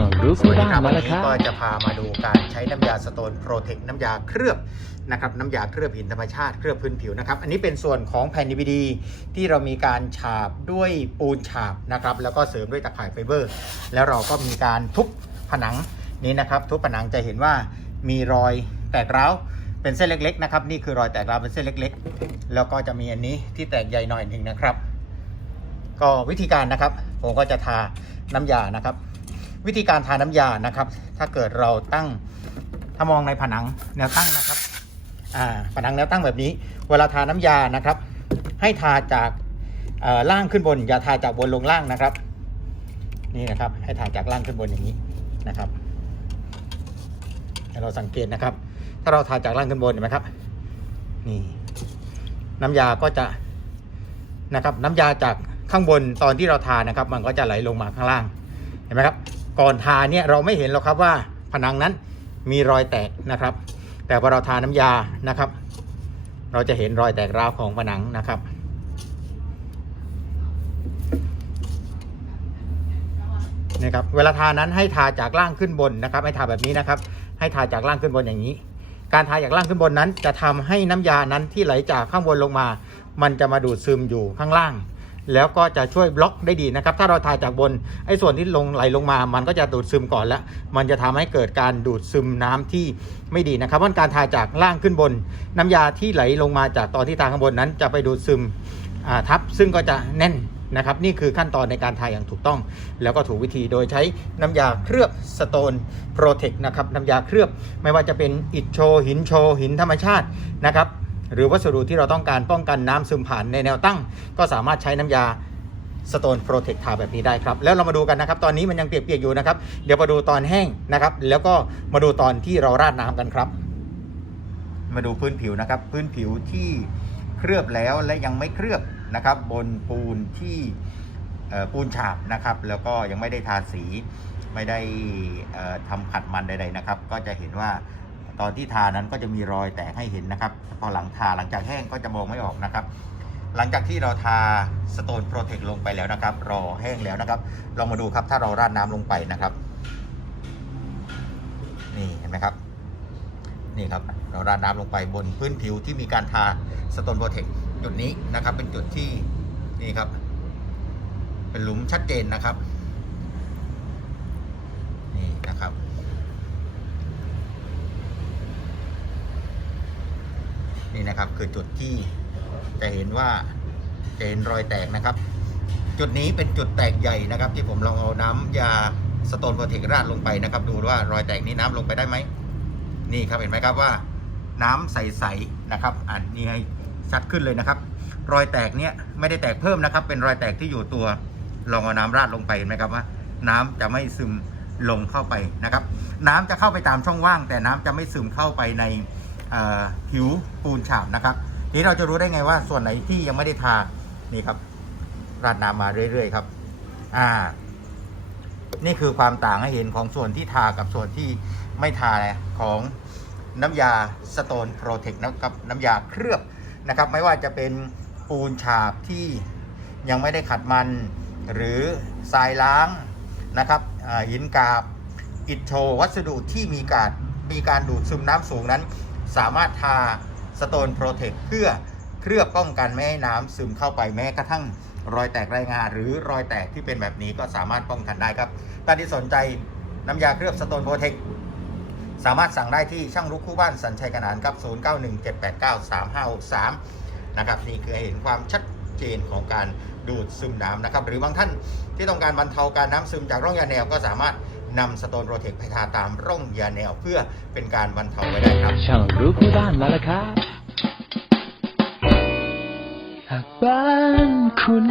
างรู้สวัสดีบ้านครับมาวันแล้วนี้ครับก็จะพามาดูการใช้น้ำยาสโตนโปรเทคน้ำยาเคลือบนะครับน้ำยาเคลือบหินธรรมชาติเคลือบพื้นผิวนะครับ อันนี้เป็นส่วนของแผ่น DVD ที่เรามีการฉาบด้วยปูนฉาบนะครับ แล้วก็เสริมด้วยตะข่ายไฟเบอร์ แล้วเราก็มีการทุบผนังนี้นะครับ ทุบผนังจะเห็นว่ามีรอยแตกร้าวเป็นเส้นเล็กๆนะครับนี่คือรอยแตกร้าวเป็นเส้นเล็ก ๆ แล้วก็จะมีอันนี้ที่แตกใหญ่หน่อยหนึ่งนะครับ ก็วิธีการนะครับ ผมก็จะทาน้ำยานะครับ วิธีการทาน้ำยานะครับ ถ้าเกิดเราตั้งถ้ามองในผนังแนวตั้งนะครับอ่าผนังแนวตั้งแบบนี้ เวลาทาน้ำยานะครับ ให้ทาจากล่างขึ้นบน อย่าทาจากบนลงล่างนะครับ นี่นะครับ ให้ทาจากล่างขึ้นบนอย่างนี้นะครับให้เราสังเกตนะครับ ถ้าเราทาจากล่างขึ้นบนเห็นไหมครับ นี่น้ำยาก็จะนะครับ น้ำยาจากข้างบนตอนที่เราทานะครับ มันก็จะไหลลงมาข้างล่าง เห็นไหมครับ ก่อนทาเนี่ยเราไม่เห็นหรอกครับว่าผนังนั้นมีรอยแตกนะครับ แต่พอเราทาน้ำยานะครับ เราจะเห็นรอยแตกร้าวของผนังนะครับนะครับเวลาทานั้นให้ทาจากล่างขึ้นบนนะครับให้ทาแบบนี้นะครับ ให้ทาจากล่างขึ้นบนอย่างนี้ การทาจากล่างขึ้นบนนั้น จะทำให้น้ำยานั้นที่ไหลจากข้างบนลงมา มันจะมาดูดซึมอยู่ข้างล่าง แล้วก็จะช่วยบล็อกได้ดีนะครับ ถ้าเราทาจากบนไอ้ส่วนที่ลงไหลลงมา มันก็จะดูดซึมก่อนแล้ว มันจะทำให้เกิดการดูดซึมน้ำที่ไม่ดีนะครับเพราะการทาจากล่างขึ้นบน น้ำยาที่ไหลลงมาจากตอนที่ทาข้างบนนั้นจะไปดูดซึมทับซึ่งก็จะแน่นนะครับนี่คือขั้นตอนในการทาอย่างถูกต้อง แล้วก็ถูกวิธีโดยใช้น้ำยาเคลือบสโตนโปรเทคนะครับน้ำยาเคลือบไม่ว่าจะเป็นอิฐโชหินโชหินธรรมชาตินะครับ หรือวัสดุที่เราต้องการป้องกันน้ำซึมผ่านในแนวตั้ง ก็สามารถใช้น้ำยาสโตนโปรเทคทาแบบนี้ได้ครับ แล้วเรามาดูกันนะครับ ตอนนี้มันยังเปียกๆอยู่นะครับ เดี๋ยวมาดูตอนแห้งนะครับ แล้วก็มาดูตอนที่เราราดน้ำกันครับ มาดูพื้นผิวนะครับ พื้นผิวที่เคลือบแล้วและยังไม่เคลือบนะครับ บนปูนที่ปูนฉาบนะครับ แล้วก็ยังไม่ได้ทาสีไม่ได้เอ่อทำขัดมันใดๆนะครับ ก็จะเห็นว่า ตอนที่ทานั้นก็จะมีรอยแตกให้เห็นนะครับ พอหลังทาหลังจากแห้งก็จะมองไม่ออกนะครับ หลังจากที่เราทาสโตนโปรเทคลงไปแล้วนะครับ รอแห้งแล้วนะครับลองมาดูครับถ้าเราราดน้ำลงไปนะครับ นี่เห็นไหมครับ นี่ครับเราราดน้ำลงไปบนพื้นผิวที่มีการทาสโตนโปรเทคจุดนี้นะครับ เป็นจุดที่นี่ครับ เป็นหลุมชัดเจนนะครับ นี่นะครับ นี่นะครับ คือจุดที่จะเห็นว่าจะเห็นรอยแตกนะครับ จุดนี้เป็นจุดแตกใหญ่นะครับ ที่ผมลองเอาน้ำยาสโตนโปรเทคราดลงไปนะครับ ดูว่ารอยแตกนี้น้ำลงไปได้ไหมนี่ครับเห็นไหมครับว่าน้ำใสๆนะครับอ่านนี้ชัดขึ้นเลยนะครับ รอยแตกเนี้ยไม่ได้แตกเพิ่มนะครับ เป็นรอยแตกที่อยู่ตัวลองเอาน้ำราดลงไปเห็นไหมครับว่า น้ำจะไม่ซึมลงเข้าไปนะครับ น้ำจะเข้าไปตามช่องว่าง แต่น้ำจะไม่ซึมเข้าไปใน ผิวปูนฉาบนะครับทีนี้เราจะรู้ได้ไงว่าส่วนไหนที่ยังไม่ได้ทานี่ครับ ราดน้ำมาเรื่อยๆครับ อ่า นี่คือความต่างให้เห็นของส่วนที่ทากับส่วนที่ไม่ทาของน้ำยาสโตนโปรเทคนะครับน้ำยาเคลือบนะครับ ไม่ว่าจะเป็นปูนฉาบที่ยังไม่ได้ขัดมัน หรือทรายล้างนะครับอ่าหินกาบอิฐโชว์วัสดุที่มีการมีการดูดซึมน้ำสูงนั้น สามารถทาสโตนโปรเทคเพื่อเคลือบป้องกันไม่ให้น้ำซึมเข้าไปแม้กระทั่งรอยแตกรายงานหรือรอยแตกที่เป็นแบบนี้ก็สามารถป้องกันได้ครับท่านที่สนใจน้ำยาเคลือบสโตนโปรเทคสามารถสั่งได้ที่ช่างรุกคู่บ้านสัญชัยขนานครับ 0917893563 นะครับ นี่คือเห็นความชัดเจนของการดูดซึมน้ำนะครับ หรือบางท่านที่ต้องการบรรเทาการน้ำซึมจากร่องยาแนวก็สามารถ นำสโตนโปรเทคไปทาตามร่องยาแนวเพื่อเป็นการบรรเทาไว้ได้ครับ ช่างรู้ผู้บ้านมาแล้วครับ หากบ้านคุณ